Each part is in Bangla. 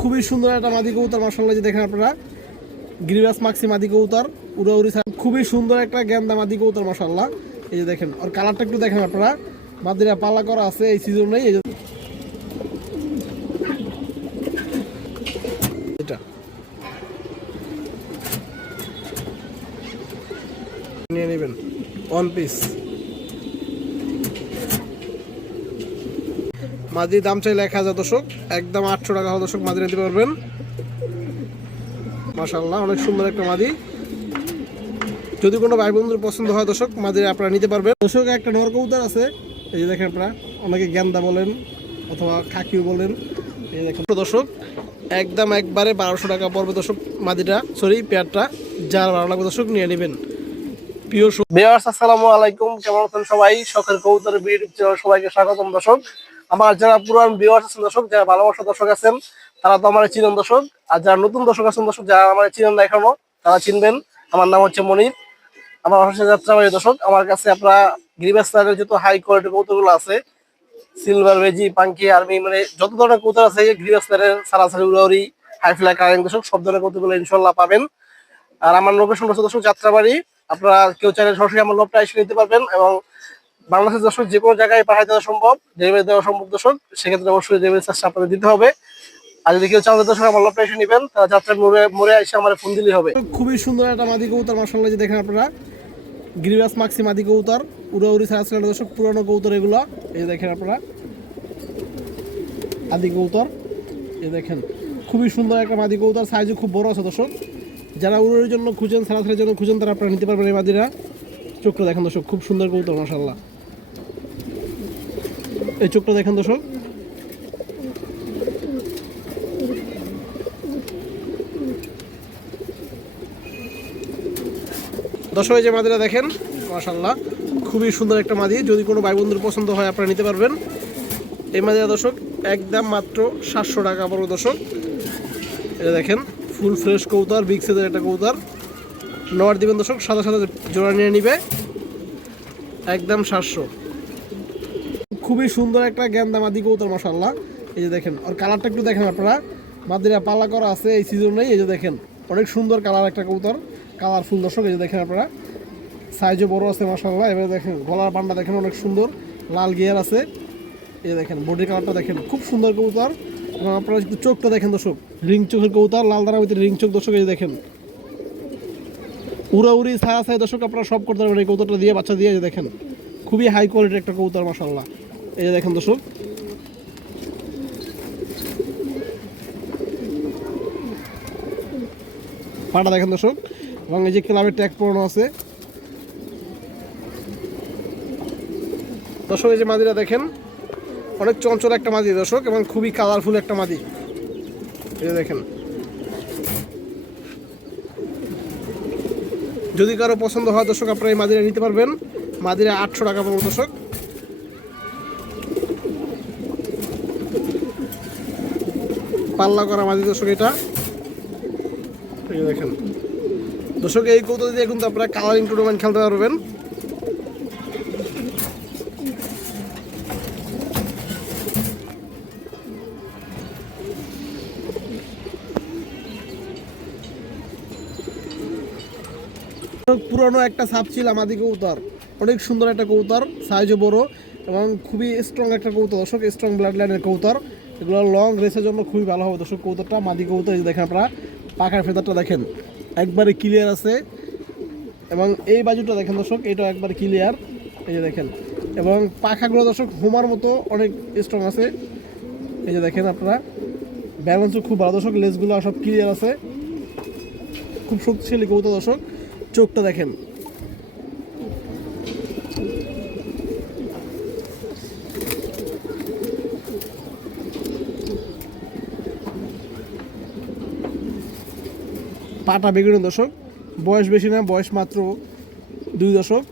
খুবই সুন্দর একটা মাদি কবুতর মার্শাল্লাহ যে দেখেন আপনারা। গিরিবাস মাক্সি মাদি কবুতর, উড়াউড়ি খুবই সুন্দর একটা গেন্দা মাদি কবুতর মার্শাল্লাহ এই যে দেখেন, আর কালারটা একটু দেখেন আপনারা। মাদিরা পাল্লা করা আছে, এই সিজনেই এই নিয়ে নেবেন ওয়ান পিস মাদির দাম চাইলে এক হাজার দশক, একদম আটশো টাকা দশক মাদি নিতে পারবেন। মাশাল্লাহ অনেক সুন্দর একটা মাদি। যদি কোনো ভাই বন্ধুর পছন্দ হয় দর্শক মাদির আপনারা নিতে পারবেন। দর্শক একটা নর কবুতর আছে, এই যে দেখেন আপনারা, অনেকে গেন্দা বলেন অথবা খাকিও বলেন। এই দেখেন। দর্শক একদম একবারে বারোশো টাকা পড়বে দর্শক মাদিটা সরি পেয়ারটা, যার ভালো লাগবে দর্শক নিয়ে নেবেন। প্রিয় আসসালামু আলাইকুম, কেমন আছেন সবাই? শখের কবুতর ইউটিউব চ্যানেল সবাইকে স্বাগতম দর্শক আমার যারা পুরান ভিউয়ার্স আছেন, দর্শক, যারা ভালোবাসা দর্শক আছেন, তারা তো আমার চিনেন দর্শক। আর যারা নতুন দর্শক আছেন, দর্শক, যারা আমার চিনেন না এখনও, তারা চিনবেন। আমার নাম হচ্ছে মনির। আমার অবশ্যই যাত্রাবাড়ি, দর্শক, আমার কাছে আপনারা গিরিবাস স্টাইলের যত হাই কোয়ালিটির কবুতরগুলো আছে সিলভার বেজি পাঙ্কি আর্মি মানে যত ধরনের কবুতর আছে, গিরিবাস স্টাইলের সারাসারি উড়াউরি হাই ফ্লাই কারেন্ট দর্শক, সব ধরনের কবুতরগুলো ইনশাল্লাহ পাবেন। আর আমার লোকেশন দর্শক যাত্রাবাড়ি। আপনারা কেউ চাইলে সরাসরি আমার লোকটা এসে নিতে পারবেন এবং বাংলাদেশের দর্শক যে কোনো জায়গায় পাঠাই দেওয়া সম্ভব ডেলিভারি দেওয়া সম্ভব দর্শক, সেক্ষেত্রে অবশ্যই ডেলিভারি চার্জটা আপনাদের দিতে হবে। আর যদি কেউ চান দর্শক আমার লোকটা এসে নেবেন, তাহলে যাত্রা মোড়ে মোড়ে এসে আমার ফোন দিলেই হবে। খুবই সুন্দর একটা মাদি কবুতর মার্শাল্লাহ যে দেখেন আপনারা। গিরিবাস মাক্সি মাদি কবুতর, উড়াউড়ি সারা সিলেটের দর্শক, পুরানো কবুতর এগুলো। এই দেখেন আপনারা। আদি কবুতর, এই দেখেন। খুবই সুন্দর একটা মাদি কবুতর সাইজও খুব বড় আছে দর্শক। যারা উড়োর জন্য খুঁজেন সারাসারির জন্য খুঁজেন, তারা আপনারা নিতে পারবেন এই মাদিরা চোখটা দেখেন দর্শক, খুব সুন্দর কবুতর মাসাল্লাহ এই চোখটা দেখেন দর্শক। দর্শক যে মাদিরা দেখেন মাসাল্লাহ খুবই সুন্দর একটা মাদি। যদি কোনো ভাই বন্ধুর পছন্দ হয়, আপনারা নিতে পারবেন। এই মাদিরা দর্শক, একদম মাত্র সাতশো টাকা পড়ো দর্শক। এটা দেখেন, ফুল ফ্রেশ কৌতার বিগ সাইজের একটা কৌতার নর দিবেন দর্শক সাদা সাদা জোড়া নিয়ে নিবে। একদম সাতশো। খুবই সুন্দর একটা গেন্দা মাদি কৌতার মশাল্লা এই যে দেখেন, আর কালারটা একটু দেখেন আপনারা। মাদিরা পাল্লা করা আছে এই সিজনেই এই যে দেখেন, অনেক সুন্দর কালার একটা কৌতার কালারফুল দর্শক, এই যে দেখেন আপনারা। সাইজও বড় আছে মাসাল্লাহ এবারে দেখেন, গলার বান্ডা দেখেন, অনেক সুন্দর, লাল গিয়ার আছে। এই দেখেন বডি কালারটা দেখেন, খুব সুন্দর কবুতর এবং আপনারা একটু চোখটা দেখেন, দর্শক, রিং চোখের কবুতর লাল দানার ভিতরে রিং চোখ, দর্শক, এই দেখেন। উড়াউড়ি ছায়া ছায়া, দর্শক, আপনারা সব করতে পারবেন, এই কবুতরটা দিয়ে বাচ্চা দিয়ে দেখেন, খুবই হাই কোয়ালিটির একটা কবুতর মাসাল্লাহ এই যে দেখেন দর্শক। পাটা দেখেন দর্শক, এবং এই যে ক্লাবের ট্যাগ পড়ানো আছে। দর্শক, এই যে মাদিরা দেখেন, অনেক চঞ্চল একটা মাদি দর্শক, এবং খুবই কালারফুল একটা মাদি। এই যে দেখেন। যদি কারও পছন্দ হয় দর্শক, আপনারা এই মাদিরা নিতে পারবেন। মাদিরা আটশো টাকা পড়বে দর্শক। পাল্লা করা মাদি দর্শক এটা। দেখেন। দর্শক, এই কৌতো দিয়ে কিন্তু আপনারা কালারিং টুর্নামেন্ট খেলতে পারবেন। পুরনো একটা সাপ ছিল আমাদের কবুতর। অনেক সুন্দর একটা কবুতর সাইজও বড় এবং খুবই স্ট্রং একটা কবুতর। দর্শক স্ট্রং ব্লাড লাইনের কবুতর। এগুলো লং রেসের জন্য খুবই ভালো হবে। দর্শক, কবুতরটা, মাদি যে দেখেন আপনারা, পাখার ফেদারটা দেখেন, একবারে ক্লিয়ার আছে। এবং এই বাজুটা দেখেন দর্শক এটা একবারে ক্লিয়ার এই যে দেখেন। এবং পাখাগুলো দর্শক, হোমার মতো অনেক স্ট্রং আছে। এই যে দেখেন আপনারা ব্যালেন্সও খুব ভালো। দর্শক লেসগুলো সব ক্লিয়ার আছে। খুব শক্তিশালী কবুতর দর্শক, চোখটা দেখেন। পাটা বেগুনি দশক বয়স বেশি না, বয়স মাত্র দুই দশক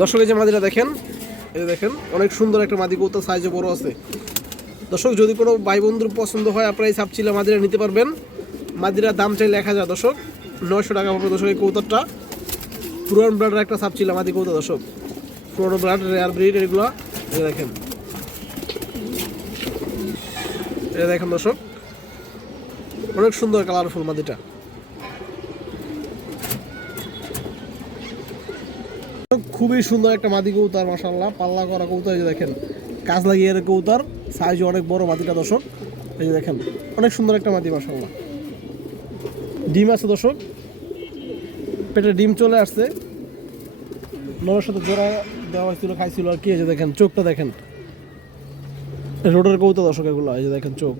দর্শক, এই যে মাদিরা দেখেন, এই দেখেন, অনেক সুন্দর একটা মাদি, কৌতা সাইজে বড় আছে। দর্শক, যদি কোনো ভাই বন্ধুর পছন্দ হয়, আপনারা এই সাপচিলা মাদিরা নিতে পারবেন। মাদিরার দাম চাই লেখা যায় দর্শক। নয়শো টাকা পড়বে, দর্শক, এই কৌতারটা। পুরান ব্লাডের একটা সাপ ছিল মাদি কৌতা দর্শক। পুরোনো ব্লাড রেয়ার ব্রিড এগুলো। দেখেন। এটা দেখেন, দর্শক। অনেক সুন্দর কালারফুল মাদিটা খুবই সুন্দর একটা মাদি কৌতার মাসাল্লাহ পাল্লা করা কৌতার যে দেখেন, কাজ লাগিয়ে কৌতার সাইজ অনেক বড় মাদিটা দর্শক। এই যে দেখেন, অনেক সুন্দর একটা মাদি মাসাল্লাহ ডিম আছে, দর্শক। পেটে ডিম চলে আসছে। নরের সাথে জোড়া দেওয়া হয়েছিল, খাইছিল আর কি, এই যে দেখেন, চোখটা দেখেন। রোডের কৌতা দর্শক, এগুলো, এই যে দেখেন, চোখ।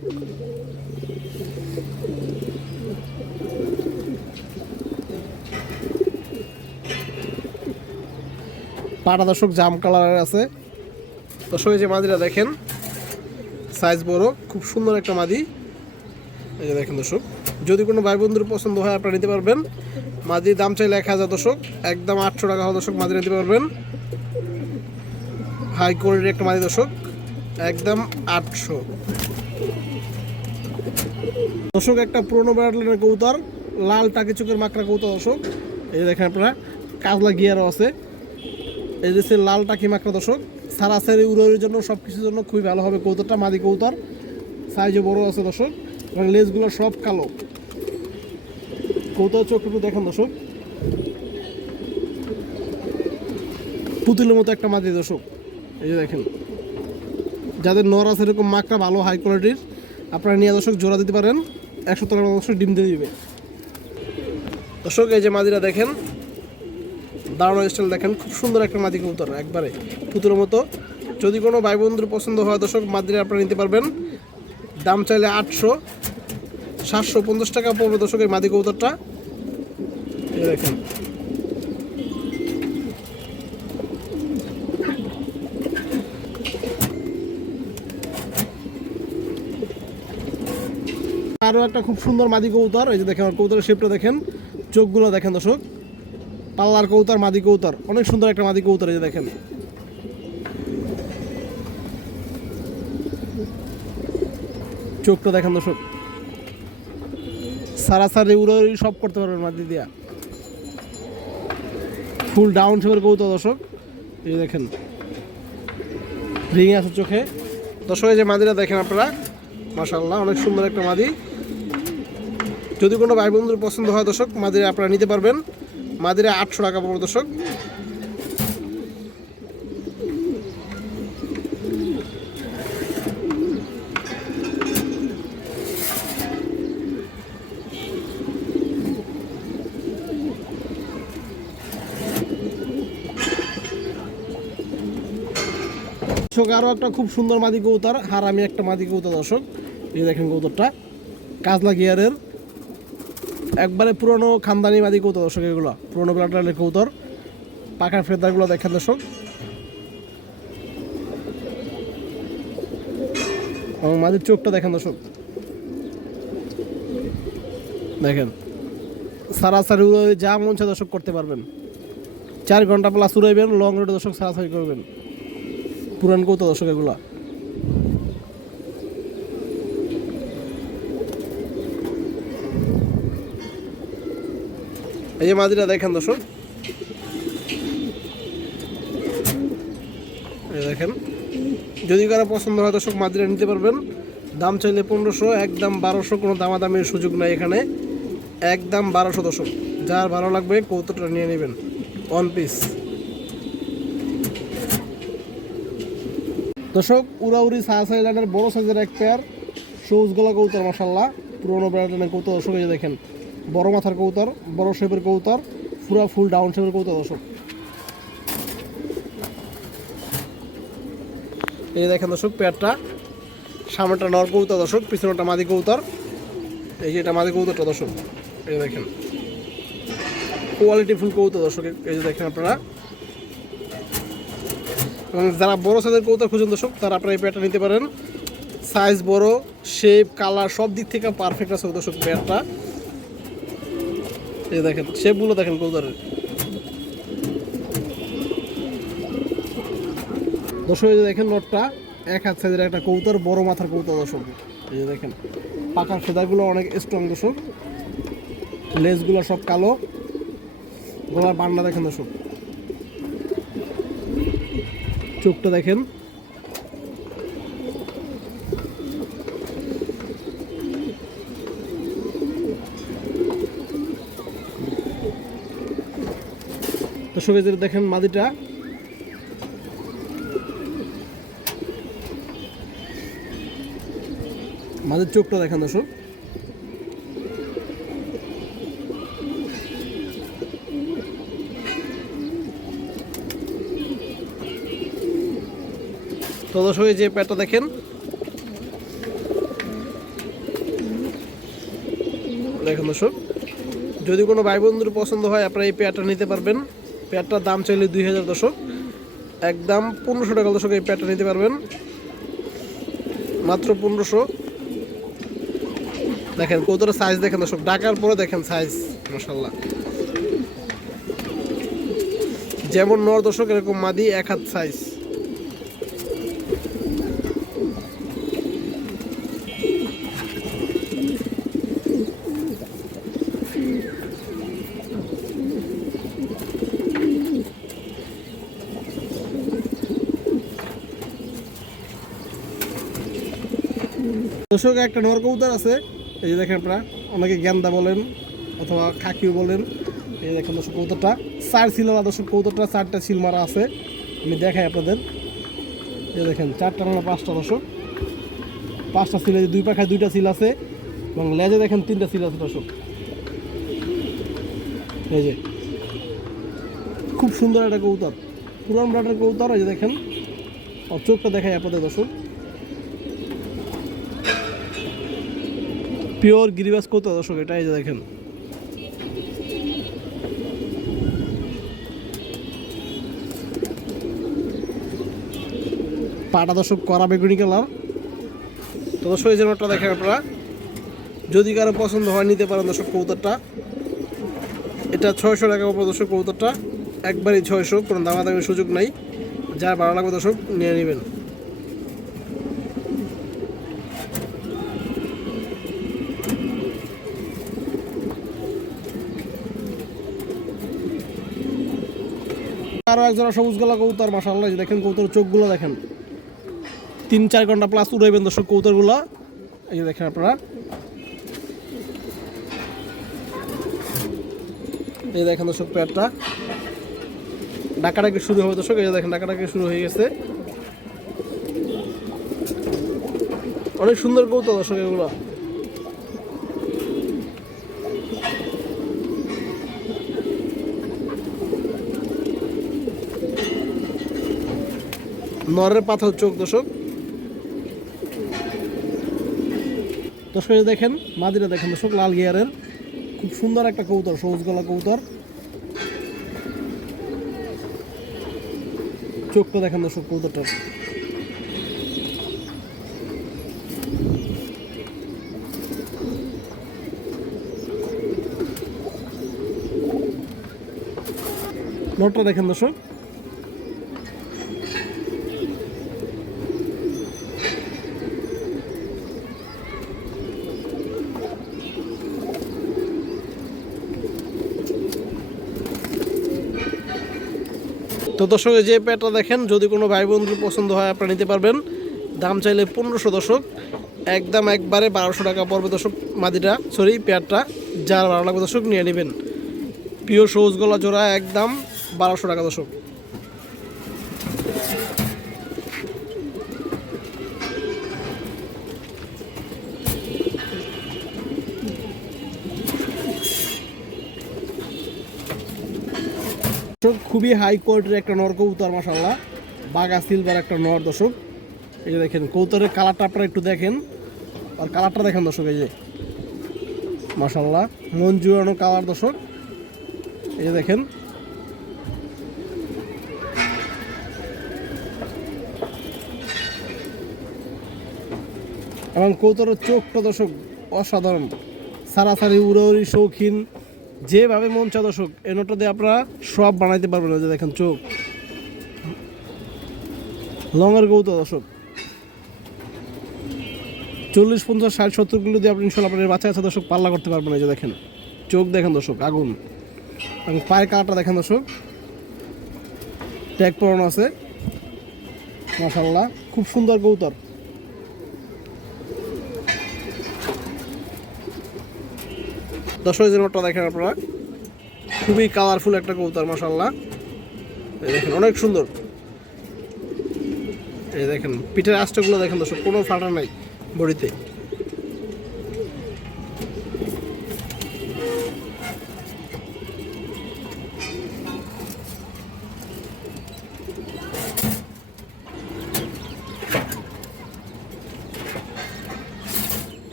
পাটা জাম কালারের আছে। দর্শক এই যে মাদিটা দেখেন সাইজ বড়, খুব সুন্দর একটা মাদি। এই যে দেখেন দর্শক, যদি কোনো ভাই বন্ধুর পছন্দ হয় আপনারা নিতে পারবেন। মাদির দাম চাইলে এক হাজার দর্শক, একদম আটশো টাকা হয় দর্শক মাদি নিতে পারবেন। হাই কোয়ালিটির একটা মাদি দর্শক, একদম আটশো। দর্শক, একটা পুরোনো ব্যাটলের কৌতার লাল টাকি চোখের মাকড়া কৌতার দর্শক। এই দেখেন আপনারা, কাজলা গিয়ারও আছে। এই যে সে লাল টাকি মাকড়া দর্শক? সারাসারি উড়ের জন্য সব কিছুর জন্য খুবই ভালো হবে কৌতরটা, মাদি কৌতার। সাইজে বড় আছে দর্শক। এবং লেজগুলো সব কালো। কৌতর চোখ একটু দেখেন দর্শক। পুতুলের মতো একটা মাদি দর্শক। এই যে দেখেন। যাদের নর আছে, এরকম মাকড়া ভালো হাই কোয়ালিটির আপনারা নিয়ে দর্শক জোড়া দিতে পারেন। একশো টাকার দর্শক ডিম দিয়ে দিবে। দর্শক, এই যে মাদিরা দেখেন। দাঁড়ানো স্টাইল দেখেন, খুব সুন্দর একটা মাদি কবুতর, একবারে পুতুলের মতো। যদি কোনো ভাই বন্ধুর পছন্দ হয় দর্শক, মাদ্রি আপনারা নিতে পারবেন। দাম চাইলে আটশো, সাতশো পঞ্চাশ টাকা পড়বে দর্শক এই মাদি কবুতরটা। দেখেন। আরও একটা খুব সুন্দর মাদি কৌতার এই যে দেখেন কৌতারের শেপটা দেখেন, চোখগুলো দেখেন দর্শক। পাল্লার কৌতার, মাদি কৌতার। অনেক সুন্দর একটা মাদি কৌতার এই যে দেখেন। চোখটা দেখেন দর্শক। সারাসারি উড়ে সব করতে পারবেন মাদি দিয়া। ফুল ডাউন শেপের কৌতা দর্শক। এই দেখেন। রিং আছে চোখে। দর্শক, এই যে মাদিরা দেখেন আপনারা। মাশাল্লাহ অনেক সুন্দর একটা মাদি। যদি কোনো ভাই বন্ধুর পছন্দ হয় দর্শক মাদিরা আপনারা নিতে পারবেন। মাদিরা আটশো টাকা পড়বে দর্শক। আরও একটা খুব সুন্দর মাদি কৌতার হারামি একটা মাদি কৌতার দর্শক। এই দেখেন কৌতারটা কাজলা গিয়ারের একবারে পুরনো খানদানি মাদি কৌতর দর্শক, এগুলো। পুরনো ব্লাডের কৌতর পাখার ফেদারগুলো দেখেন, দর্শক। এবং মাদির চোখটা দেখেন, দর্শক। দেখেন। সারাসারি যা মন চায়, দর্শক, করতে পারবেন। চার ঘণ্টা প্লাস উড়াইবেন লং রুটে দর্শক সারাসারি করবেন। পুরান কৌতো দর্শক, এগুলো। এই যে মাদিরা দেখেন দর্শক। দেখেন। যদি কারও পছন্দ হয় দর্শক মাদিরা নিতে পারবেন। দাম চাইলে পনেরোশো, একদম বারোশো, কোনো দামাদামির সুযোগ নাই এখানে। একদম বারোশো দর্শক। যার ভালো লাগবে কৌতোটা নিয়ে নেবেন। ওয়ান পিস দর্শক, উড়াউড়ি সাহাসাই লাইনের বড় সাইজের এক পেয়ার সবুজ গলা কৌতর মশাল্লা পুরোনো ব্র্যান্ডের কৌতর দর্শক দেখেন। বড় মাথার কৌতর বড় শেপের কৌতর পুরা ফুল ডাউন শেপের কৌতর দর্শক। এই দেখেন দর্শক, পেয়ারটা সামনেটা নর কৌতর দর্শক পিছনেটা মাদি কৌতর এই যে এটা মাদি কৌতরটা দর্শক, এই দেখেন। কোয়ালিটি ফুল কৌতর দর্শক, এই যে দেখেন আপনারা। এবং যারা বড় সাইজের কৌতর খুঁজেন দর্শক, তারা আপনারা এই পেয়ারটা নিতে পারেন। সাইজ বড় শেপ কালার সব দিক থেকে পারফেক্ট আছে দর্শক পেয়ারটা। এই দেখেন শেপগুলো দেখেন কৌতরের দর্শক দেখেন নটটা এক হাত সাইজের একটা কৌতর বড় মাথার কৌতর দর্শক। এই যে দেখেন, পাকার ফেদারগুলো অনেক স্ট্রং দর্শক। লেজগুলো সব কালো। গলার বান্না দেখেন দর্শক। চোখটা দেখেন। দেখেন মাদিটা। মাদের চোখটা দেখেন দর্শক। তো দর্শক যে প্যাটটা দেখেন। দেখেন দর্শক, যদি কোনো ভাই বন্ধুর পছন্দ হয়, আপনারা এই পেয়ারটা নিতে পারবেন। পেয়ারটার দাম চাইলে দুই হাজার দশক একদম পনেরোশো টাকা দশক এই প্যাটটা নিতে পারবেন। মাত্র পনেরোশো। দেখেন কতটা সাইজ দেখেন দর্শক। ডাকার পরে দেখেন সাইজ মশাল্লা যেমন নর দর্শক, এরকম মাদি, এক হাত সাইজ দর্শক, একটা নর কবুতর আছে। এই যে দেখেন আপনারা, অনেকে গেন্দা বলেন অথবা খাকিও বলেন। এই দেখেন দর্শক, কবুতরটা চার সিলওয়ালা দর্শক, কবুতরটা চারটা সিল মারা আছে। আমি দেখাই আপনাদের। এই দেখেন, চারটা না, পাঁচটা দর্শক। পাঁচটা আছে দুই পাখায় দুইটা সিল আছে। এবং লেজে দেখেন তিনটা সিল আছে দর্শক। এই যে, খুব সুন্দর একটা কবুতর। পুরান ব্রাডের কবুতর, এই যে দেখেন। চোখটা দেখাই আপনাদের দর্শক। পিওর গিরিবাস কত দর্শক, এটা এই যে দেখেন। পাটা দর্শক করা বেগুনি কালার। তো দর্শক, এই জন্যটা দেখেন আপনারা। যদি কারও পছন্দ হয়, নিতে পারেন দর্শক কবুতরটা। এটা ছয়শো টাকা উপর দর্শক কবুতরটা। একবারই ছয়শো, কোনো দামাদামির সুযোগ নাই। যার ভালো লাগবে দর্শক, নিয়ে নেবেন। আরও একজোড়া সবুজ গলা কৌতার মাসাল্লাহ দেখেন কৌতার চোখগুলো দেখেন। তিন চার ঘণ্টা প্লাস উড়াইবেন দর্শক কৌতারগুলো এই যে দেখেন আপনারা। এই দেখেন দর্শক প্যাটটা ডাকাডাকি শুরু হবে দর্শক, এই যে দেখেন ডাকাডাকি শুরু হয়ে গেছে। অনেক সুন্দর কৌতা দর্শক এগুলো। নরের পাথর চোখ দর্শক। দর্শক, দেখেন, মাদিরা দেখেন দর্শক, লাল গিয়ারের খুব সুন্দর একটা কবুতর, সবুজ গলা কবুতর। চোখটা দেখেন দর্শক কবুতরটার। নটটা দেখেন দর্শক। তো দর্শক যে প্যাটটা দেখেন, যদি কোনো ভাই বন্ধুর পছন্দ হয়, আপনারা নিতে পারবেন। দাম চাইলে পনেরোশো দশক একদম একবারে বারোশো টাকা পড়বে দর্শক মাদিটা সরি পেয়ারটা। যার ভালো লাগবে দর্শক, নিয়ে নেবেন। প্রিয় সবুজ গলা জোড়া, একদম বারোশো টাকা দর্শক। দর্শক, খুবই হাই কোয়ালিটির একটা নর কবুতর মাসাল্লাহ বাগা সিলভার একটা নর, দর্শক। এই যে দেখেন, কবুতরের কালারটা আপনারা একটু দেখেন। আর কালারটা দেখেন, দর্শক, এই যে। মাসাল্লাহ মন জুড়ানো কালার দর্শক। এই যে দেখেন। এবং কৌতরের চোখটা, দর্শক, অসাধারণ। সারাসারি, উড়াউড়ি, শৌখিন। যেভাবে মন চা দর্শক, এ নোটটা দিয়ে আপনারা সব বানাইতে পারবেন যে দেখেন চোখ। লঙের গৌত দর্শক। চল্লিশ, পঞ্চাশ, ষাট, সত্তর কিলো দিয়ে আপনি ইনশাল্লাহ আপনার বাচ্চা কাছে দর্শক পাল্লা করতে পারবেন এই যে দেখেন। চোখ দেখেন দর্শক, আগুন। এবং পায়ের কালারটা দেখেন দর্শক। ট্যাগ পরানো আছে। মাশাল্লাহ খুব সুন্দর কবুতর। দর্শক যে দেখেন আপনারা, খুবই কালারফুল একটা কবুতর মশাল্লা এই দেখেন, অনেক সুন্দর। এই দেখেন, পিঠের আস্তেগুলো দেখেন দর্শক, কোনো ফাটা নাই বড়িতে।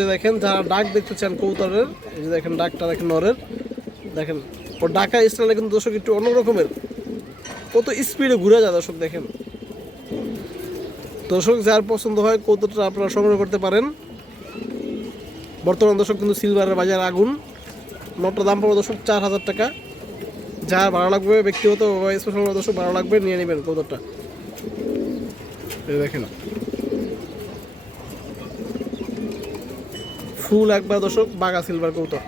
এই দেখেন, যারা ডাক দেখতে চান কৌতরের এই যে দেখেন ডাকটা দেখেন নরের, দেখেন ওর ডাকা স্টাইলে কিন্তু দর্শক একটু অন্য রকমের। কত স্পিডে ঘুরে যায় দর্শক, দেখেন। দর্শক যার পছন্দ হয় কৌতুকটা আপনারা সংগ্রহ করতে পারেন। বর্তমান দর্শক কিন্তু সিলভারের বাজার আগুন। নটটার দাম পড়বে দর্শক চার হাজার টাকা। যার ভালো লাগবে ব্যক্তিগত স্পেশাল দর্শক ভালো লাগবে, নিয়ে নেবেন কৌতুকটা দেখেন। ফুল একবার দর্শক বাঘা সিলভার কৌতুক